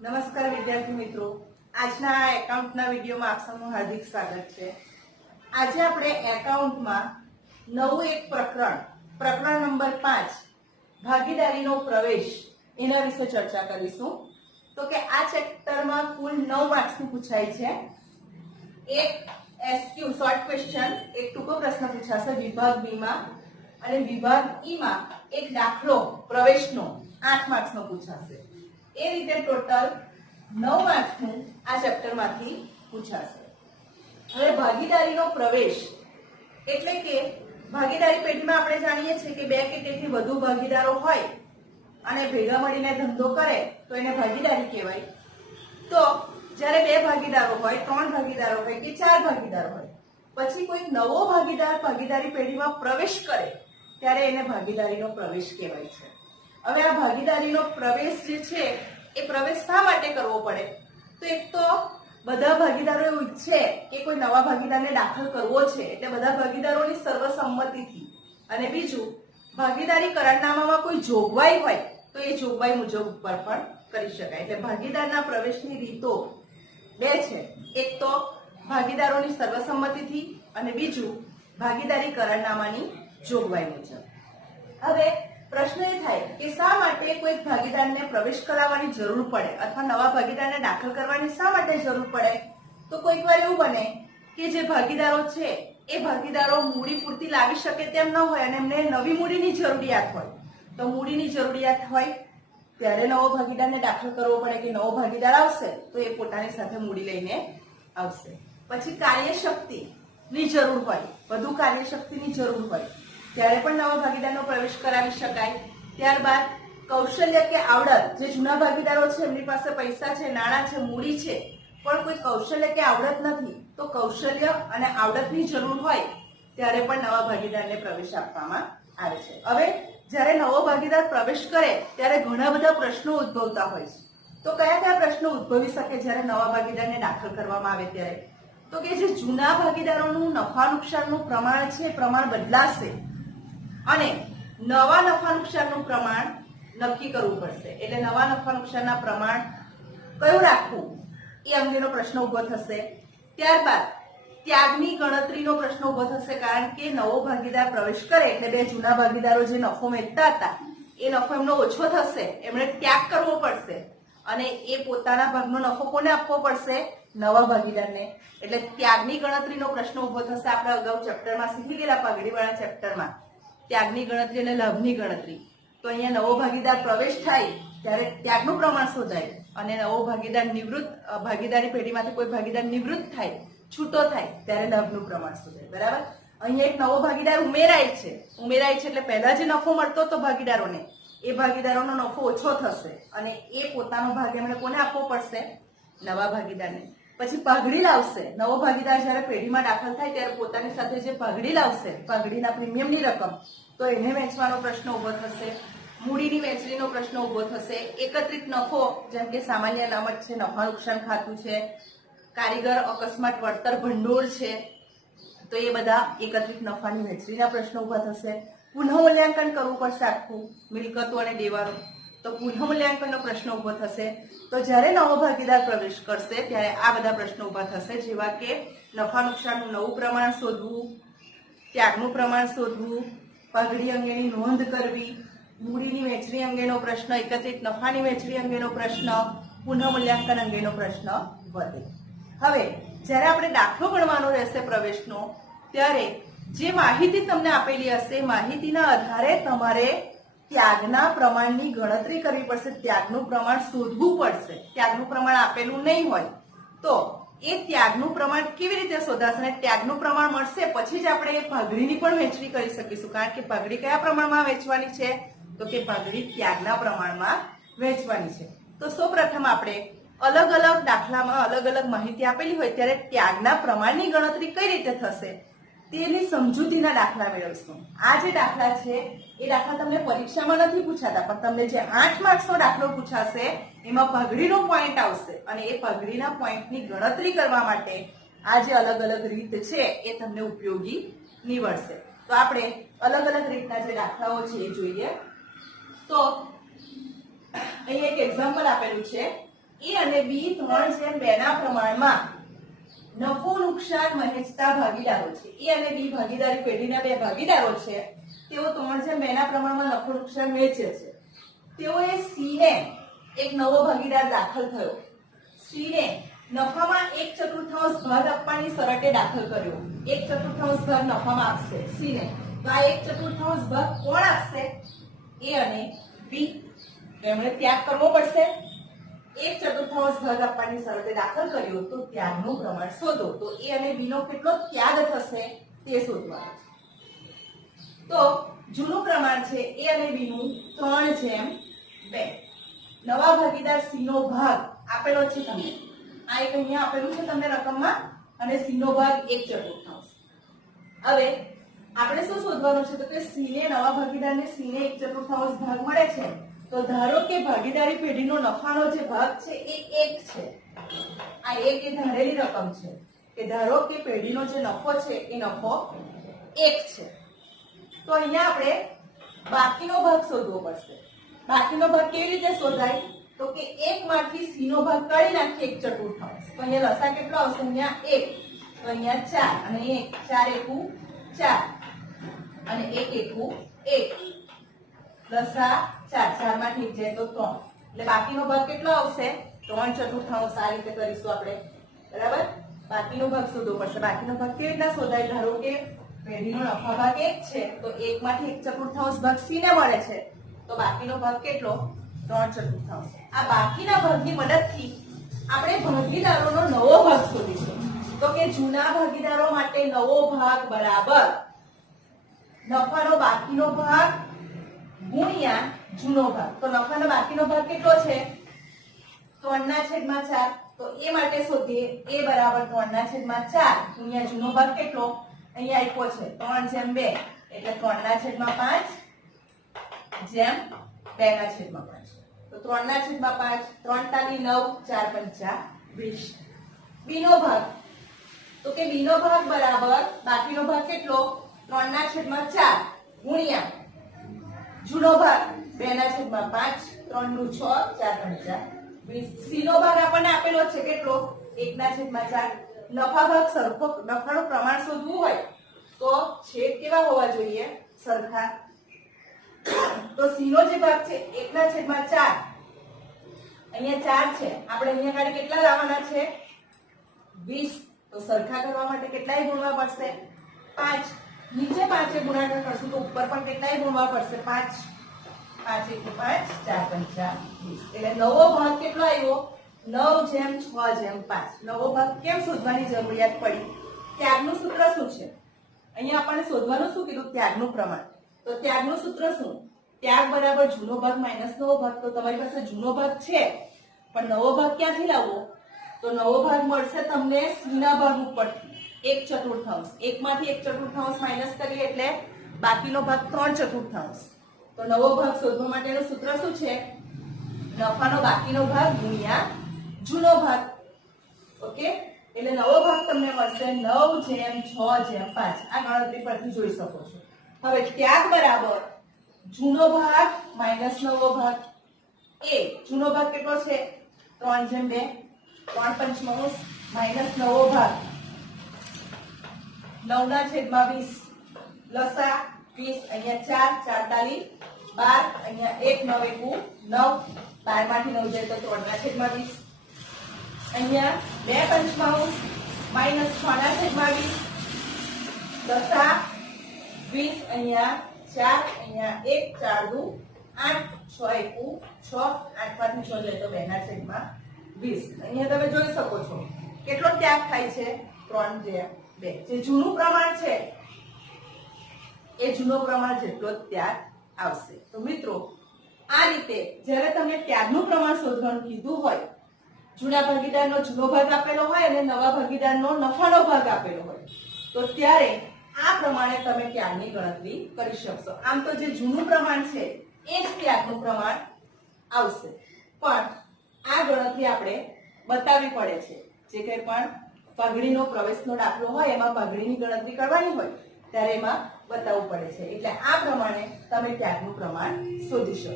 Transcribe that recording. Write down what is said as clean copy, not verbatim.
નમસ્કાર વિદ્યાર્થી મિત્રો, આજના એકાઉન્ટના વિડીયોમાં આપ સૌનું હાર્દિક સ્વાગત છે। આજે આપણે એકાઉન્ટમાં નવું એક પ્રકરણ નંબર 5 ભાગીદારીનો પ્રવેશ એના વિશે ચર્ચા કરીશું। તો કે આ ચેપ્ટરમાં કુલ 9 માર્ક્સનું પૂછાય છે। એક એસક્યુ શોર્ટ ક્વેશ્ચન, એક ટૂંકો પ્રશ્ન પૂછાશે વિભાગ બી માં, અને વિભાગ ઈ માં એક દાખલો પ્રવેશનો 8 માર્ક્સનો પૂછાશે। એ રીતે ટોટલ 9 માર્ક્સનું આ ચેપ્ટરમાંથી પૂછાશે। હવે ભાગીદારીનો પ્રવેશ એટલે કે ભાગીદારી પેઢીમાં આપણે જાણીએ છીએ કે બે કે તેથી વધુ ભાગીદારો હોય અને ભેગા મળીને ધંધો કરે તો એને ભાગીદારી કહેવાય। તો જ્યારે બે ભાગીદારો હોય, ત્રણ ભાગીદારો હોય કે ચાર ભાગીદારો હોય, પછી કોઈ નવો ભાગીદાર ભાગીદારી પેઢીમાં પ્રવેશ કરે ત્યારે એને ભાગીદારીનો પ્રવેશ કહેવાય છે। હવે આ ભાગીદારીનો પ્રવેશ જે છે એ પ્રવેશ શા માટે કરવો પડે? તો એક તો બધા ભાગીદારો એવું ઈચ્છે કે કોઈ નવા ભાગીદારને દાખલ કરવો છે એટલે બધા ભાગીદારોની સર્વસંમતિથી, અને બીજું ભાગીદારી કરારનામામાં કોઈ જોગવાઈ હોય તો એ જોગવાઈ મુજબ ઉપર પણ કરી શકાય। એટલે ભાગીદારના પ્રવેશની રીતો બે છે, એક તો ભાગીદારોની સર્વસંમતિથી અને બીજું ભાગીદારી કરારનામાની જોગવાઈ મુજબ। હવે પ્રશ્ન એ થાય કે શા માટે કોઈ ભાગીદારને પ્રવેશ કરાવવાની જરૂર પડે અથવા નવા ભાગીદારને દાખલ કરવાની શા માટે જરૂર પડે? તો કોઈક વાર એવું બને કે જે ભાગીદારો છે એ ભાગીદારો મૂડી પૂરતી લાવી શકે તેમ ન હોય અને એમને નવી મૂડીની જરૂરિયાત હોય। તો મૂડીની જરૂરિયાત હોય ત્યારે નવો ભાગીદારને દાખલ કરવો પડે કે નવો ભાગીદાર આવશે તો એ પોતાની સાથે મૂડી લઈને આવશે। પછી કાર્યશક્તિની જરૂર હોય, વધુ કાર્યશક્તિની જરૂર હોય ત્યારે પણ નવા ભાગીદારનો પ્રવેશ કરાવી શકાય। ત્યારબાદ કૌશલ્ય કે આવડત, જે જૂના ભાગીદારો છે એમની પાસે પૈસા છે, નાણાં છે, મૂડી છે, પણ કોઈ કૌશલ્ય કે આવડત નથી, તો કૌશલ્ય અને આવડતની જરૂર હોય ત્યારે પણ નવા ભાગીદારને પ્રવેશ આપવામાં આવે છે। હવે જ્યારે નવો ભાગીદાર પ્રવેશ કરે ત્યારે ઘણા બધા પ્રશ્નો ઉદ્ભવતા હોય છે। તો કયા કયા પ્રશ્નો ઉદ્ભવી શકે જ્યારે નવા ભાગીદારને દાખલ કરવામાં આવે ત્યારે? તો કે જે જૂના ભાગીદારોનું નફા નુકસાનનું પ્રમાણ છે એ પ્રમાણ બદલાશે અને નવા નફા નુકસાનનું પ્રમાણ નક્કી કરવું પડશે। એટલે નવા નફા નુકસાનના પ્રમાણ કયું રાખવું એ અંગેનો પ્રશ્ન ઉભો થશે। ત્યારબાદ ત્યાગની ગણતરીનો પ્રશ્ન ઉભો થશે, કારણ કે નવો ભાગીદાર પ્રવેશ કરે એટલે બે જૂના ભાગીદારો જે નફો વેચતા હતા એ નફો એમનો ઓછો થશે, એમણે ત્યાગ કરવો પડશે અને એ પોતાના ભાગનો નફો કોને આપવો પડશે? નવા ભાગીદારને। એટલે ત્યાગની ગણતરીનો પ્રશ્ન ઉભો થશે। આપણે અગાઉ ચેપ્ટરમાં શીખી ગયેલા પગડીવાળા ચેપ્ટરમાં ત્યાગની ગણતરી અને લાભની ગણતરી। તો અહીંયા નવો ભાગીદાર પ્રવેશ થાય ત્યારે ત્યાગનું પ્રમાણ શોધાય અને નવો ભાગીદાર ભાગીદારી પેઢીમાંથી કોઈ ભાગીદાર નિવૃત્ત થાય, છૂટો થાય ત્યારે લાભનું પ્રમાણ શોધાય। બરાબર? અહીંયા એક નવો ભાગીદાર ઉમેરાય છે એટલે પહેલા જે નફો મળતો હતો ભાગીદારોને એ ભાગીદારોનો નફો ઓછો થશે અને એ પોતાનો ભાગ એમણે કોને આપવો પડશે? નવા ભાગીદારને। પછી પાઘડી લાવશે, નવો ભાગીદાર જ્યારે પેઢીમાં દાખલ થાય ત્યારે પોતાની સાથે જે પાઘડી લાવશે, પાઘડીના પ્રીમિયમની રકમ, તો એને વેચવાનો પ્રશ્ન ઉભો થશે। મૂડીની વહેંચણીનો પ્રશ્ન ઉભો થશે। એકત્રિત નફો, જેમ કે સામાન્ય અનામત છે, નફા નુકસાન ખાતું છે, કારીગર અકસ્માત વળતર ભંડોળ છે, તો એ બધા એકત્રિત નફાની વહેંચણીના પ્રશ્નો ઉભા થશે। પુનઃમૂલ્યાંકન કરવું પડશે આખું મિલકતો અને દેવાનું, તો પુનઃમૂલ્યાંકનનો પ્રશ્ન ઉભો થશે। તો જ્યારે નવો ભાગીદાર પ્રવેશ કરશે ત્યારે આ બધા પ્રશ્નો ઉભા થશે, જેવા કે નફા નુકસાનનું નવું પ્રમાણ શોધવું, ત્યાગનું પ્રમાણ શોધવું, પાઘડી અંગેની નોંધ કરવી, મૂડીની વહેંચણી અંગેનો પ્રશ્ન, એકત્રિત નફાની વહેંચણી અંગેનો પ્રશ્ન, પુનઃમૂલ્યાંકન અંગેનો પ્રશ્ન વધે। હવે જ્યારે આપણે દાખલો ગણવાનો રહેશે પ્રવેશનો, ત્યારે જે માહિતી તમને આપેલી હશે માહિતીના આધારે તમારે ત્યાગના પ્રમાણની ગણતરી કરવી પડશે, ત્યાગનું પ્રમાણ શોધવું પડશે। ત્યાગનું પ્રમાણ આપેલું નહીં હોય તો એ ત્યાગનું પ્રમાણ કેવી રીતે શોધાશે? અને ત્યાગનું પ્રમાણ મળશે પછી જ આપણે એ પાઘડીની પણ વહેંચણી કરી શકીશું, કારણ કે પાઘડી કયા પ્રમાણમાં વેચવાની છે? તો કે પાઘડી ત્યાગના પ્રમાણમાં વેચવાની છે। તો સૌપ્રથમ આપણે અલગ અલગ દાખલામાં અલગ અલગ માહિતી આપેલી હોય ત્યારે ત્યાગના પ્રમાણની ગણતરી કઈ રીતે થશે તેની સમજૂતીના દાખલા મેળવશું। આ જે દાખલા છે એ દાખલા તમને પરીક્ષામાં નથી પૂછાતા, પણ તમને જે 8 માર્ક્સનો દાખલો પૂછાશે એમાં પાઘડીનો પોઈન્ટ આવશે અને એ પાઘડીના પોઈન્ટની ગણતરી કરવા માટે આ જે અલગ અલગ રીત છે એ તમને ઉપયોગી નીવડશે। તો આપણે અલગ અલગ રીતના જે દાખલાઓ છે એ જોઈએ। તો અહીંયા એક એક્ઝામ્પલ આપેલું છે એ અને બી 3:2 ના પ્રમાણમાં નફો નુકસાન વહેંચતા ભાગીદારો છે. એ અને બી ભાગીદારી પેઢીના બે ભાગીદારો છે. તેઓ 3:2 ના પ્રમાણમાં નફો નુકસાન વહેંચે છે. તેઓએ સી ને એક નવો ભાગીદાર દાખલ થયો. સી ને નફામાં 1/4 ભાગ આપવાની શરતે દાખલ કર્યો. 1/4 ભાગ નફામાં આપશે સી ને. તો આ 1/4 ભાગ કોણ આપશે? એ અને બી. તેમણે ત્યાગ કરવો પડશે. 1/4 ભાગ આપવાની શરતે દાખલ કર્યો તો ત્યાગનું પ્રમાણ શોધો. તો એ અને બી નો કેટલો ત્યાગ થશે તે શોધવાનું છે. તો જૂનું પ્રમાણ છે એ અને બી નું 3:2. નવા ભાગીદાર સી નો ભાગ આપેલો છે તમને. આ એક અહીંયા આપેલું છે તમને રકમમાં અને સી નો ભાગ 1/4. હવે આપણે શું શોધવાનું છે? તો કે સી ને નવા ભાગીદારને સી ને 1/4 ભાગ મળે છે. તો ધારો કે ભાગીદારી પેઢીનો નફાનો જે ભાગ છે એ 1 છે. આ 1 એ ધારેલી રકમ છે કે ધારો કે પેઢીનો જે નફો છે એ નફો 1 છે. તો અહીંયા આપણે બાકીનો ભાગ શોધવો પડશે. બાકીનો ભાગ કેવી રીતે શોધાય? તો કે 1 માંથી સી નો ભાગ કાઢી નાખીએ 1/4. તો અહીંયા લસા કેટલો આવશે? અહીંયા 1. તો અહીંયા 4 અને 1 4 એકુ 4 અને 1 એકુ 1. લસા 4 માંથી 1 જાય તો 3. એટલે બાકીનો ભાગ કેટલો આવશે? 3/4. આ રીતે કરીશું આપણે. બરાબર? બાકીનો ભાગ શોધવો પડશે. બાકીનો ભાગ કેવી રીતના શોધાય? ધારો કે પેઢીનો નફા ભાગ 1 છે તો 1 માંથી 1/4 ભાગ સી ને મળે છે. તો બાકીનો ભાગ કેટલો? 3/4. આ બાકીના ભાગની મદદથી આપણે ભાગીદારોનો નવો ભાગ શોધીશું. તો કે જૂના ભાગીદારો માટે નવો ભાગ બરાબર નફાનો બાકીનો ભાગ ગુણ્યા જૂનો ભાગ. તો નફાનો બાકીનો ભાગ કેટલો છે? 3/4. તો એ માટે શોધીએ. એ બરાબર 3/4 ગુણ્યા જૂનો ભાગ કેટલો? અહીંયા આપ્યો છે 3:2 એટલે 3/5 જેમ 2/5. તો 3/5 3 તાલી 9 4 પંચા 20. બી નો ભાગ. તો કે બી નો ભાગ બરાબર બાકીનો ભાગ કેટલો? 3/4 ગુણ્યા જૂનો ભાગ 2/5 3 નું 6 4 પંચા 20. સી નો ભાગ આપણને આપેલો છે કેટલો? 1/4. નફા ભાગ સરખો. નફાનું પ્રમાણ શોધવું હોય તો છેદ કેવા હોવા જોઈએ? સરખા. તો સી નો જે ભાગ છે 1/4. અહીંયા 4 છે. આપણે અહીંયા કાઢી કેટલા લાવવાના છે? 20. તો સરખા કરવા માટે કેટલાય ગુણવા પડશે? 5. નીચે 5 ગુણાકાર કરશું તો ઉપર પણ કેટલાય ગુણવા પડશે? 5. 5 એકુ 5 4 પંચા 20. એટલે નવો ભાગ કેટલો આવ્યો? 9:6:5. નવો ભાગ કેમ શોધવાની જરૂરિયાત પડી? ત્યાગનું સૂત્ર શું છે? અહીંયા આપણને શોધવાનું શું કીધું? ત્યાગનું પ્રમાણ. તો ત્યાગનું સૂત્ર શું? ત્યાગ બરાબર જૂનો ભાગ માઇનસ નવો ભાગ. તો તમારી પાસે જૂનો ભાગ છે પણ નવો ભાગ ક્યાંથી લાવવો? તો નવો ભાગ મળશે તમને સી ના ભાગ ઉપરથી 1/4. 1 માંથી 1/4 માઇનસ કરીએ એટલે બાકીનો ભાગ 3/4. તો નવો ભાગ શોધવા માટેનું સૂત્ર શું છે? નફાનો બાકીનો ભાગ ગુણ્યા જૂનો ભાગ. ઓકે? એટલે નવો ભાગ તમને મળશે 9:6:5. આ ગણતરી પરથી જોઈ શકો છો. હવે ત્યાગ બરાબર જૂનો ભાગ માઇનસ નવો ભાગ. એ જૂનો ભાગ કેટલો છે? 3:2. 3/5 માઇનસ નવો ભાગ 9/20. લસા 20. અહીંયા 4 4 તાલી 12. અહીંયા 1 9 એકુ 9. 12 માંથી 9 જાય તો 3/20. અહીંયા 2/5 માઇનસ 6/20. લસા 20. અહીંયા 4. અહીંયા 1 4 દુ 8. 6 એકુ 6. 8 માંથી 6 જાય તો 2/20. અહીંયા તમે જોઈ શકો છો કેટલો ત્યાગ થાય છે? 3:2. જે જૂનું પ્રમાણ છે એ જૂનો પ્રમાણ જેટલો જ ત્યાગ આવશે. તો મિત્રો આ રીતે જ્યારે તમે ત્યાગનું પ્રમાણ શોધવાનું કીધું હોય, જૂના ભાગીદારનો જૂનો ભાગ આપેલો હોય અને નવા ભાગીદારનો નફાનો ભાગ આપેલો હોય, તો ત્યારે આ પ્રમાણે તમે ત્યાગની ગણતરી કરી શકશો. આમ તો જે જૂનું પ્રમાણ છે એ જ ત્યાગનું પ્રમાણ આવશે, પણ આ ગણતરી આપણે બતાવવી પડે છે. જે કંઈ પણ પગડીનો પ્રવેશનો દાખલો હોય એમાં પગડીની ગણતરી કરવાની હોય ત્યારે એમાં બતાવવું પડે છે. એટલે આ પ્રમાણે તમે ત્યાગનું પ્રમાણ શોધી શકો.